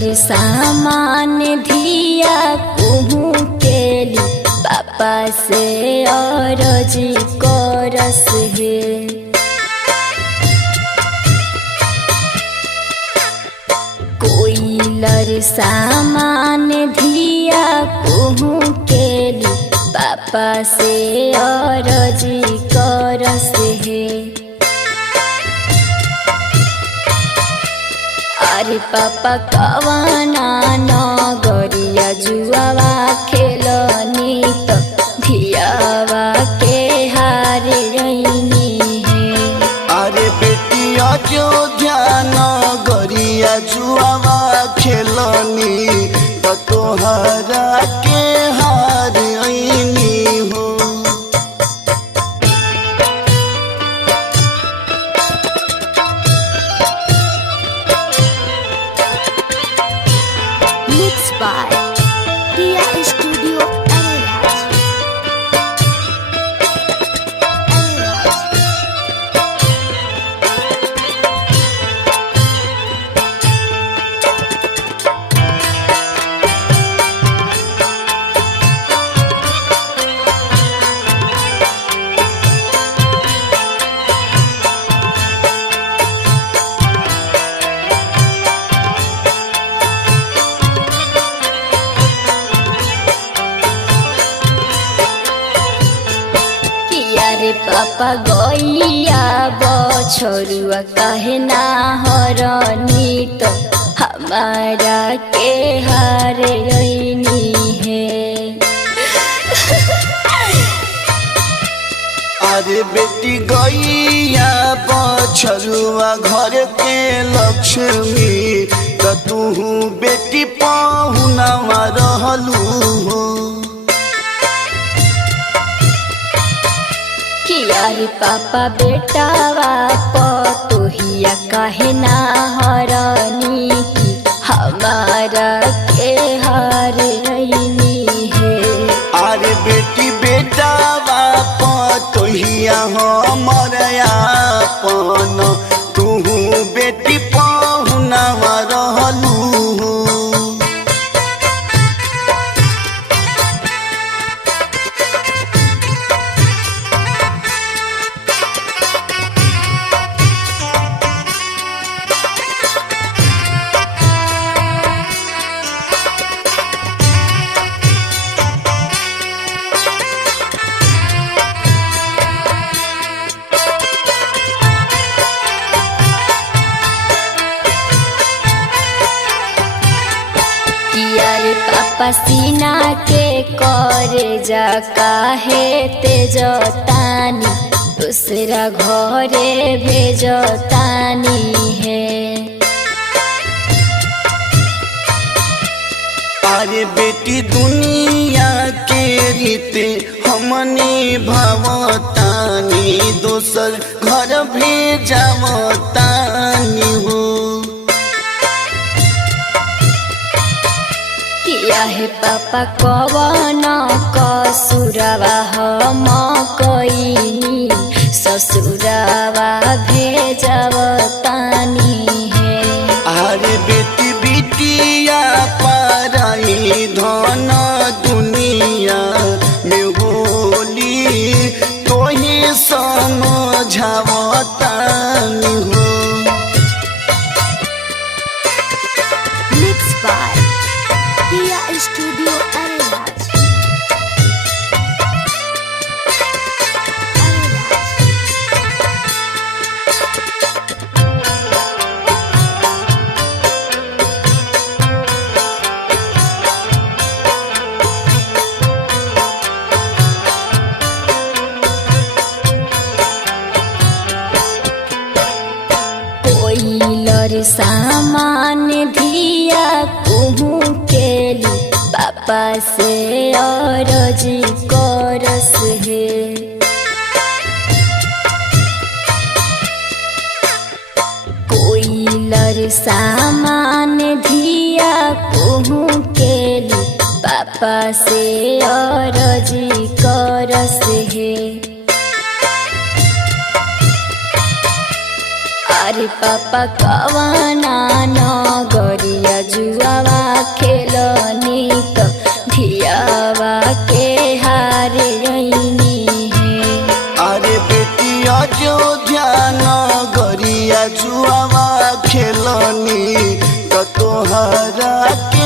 कोइलर सामान धिया कुहू केली पापा से अरजी करस हे। कोइलर सामान धिया कुहू केली पापा से अरजी करस हे। अरे पापा कवना नगरिया जुआवा खेलनी तो धियावा के हारे रहीनी है। अरे बेटिया जो ध्यान गरिया जुआवा खेलनी तो तोहरा के हार आईनी हो। Mixed by Tia Studio Ariraj. रे पापा गैया बछरुआ काहे ना हरनी तो हमारा के हारे रहीनी है। अरे बेटी गैया बछरुआ घर के लक्ष्मी तो तू बेटी पहुनावा रहलू हो। रे पापा बेटावा पतोहिया काहे ना हरनी की हमारा के हार रहीनी है। अरे बेटी बेटावा पतोहिया हमर आपन तू बेटी पहुनावा रहलू हो। रे पापा सीना के करे जा काहे तेजतानी दूसरा घरे भेजतानी है। अरे बेटी दुनिया के रीते हमने भवतानी दोसर घर भेजवतानी हो। हे पापा कवन कसुरवा हम कईनी ससुरवा भेजवतानी है। अरे बेटी बिटिया पराई धन दुनिया में होली तोहे समझवतानी हो। Mixed by Tia Studio Ariraj. कोइलर सामान धिया कुहू केली पापा से अरजी करस हे। कोइलर सामान धिया कुहू केली पापा से अरजी करस हे। अरे पापा कवना नगरिया जुआ अयोध्या नगरिया जुआवा खेलनी त तोहरा के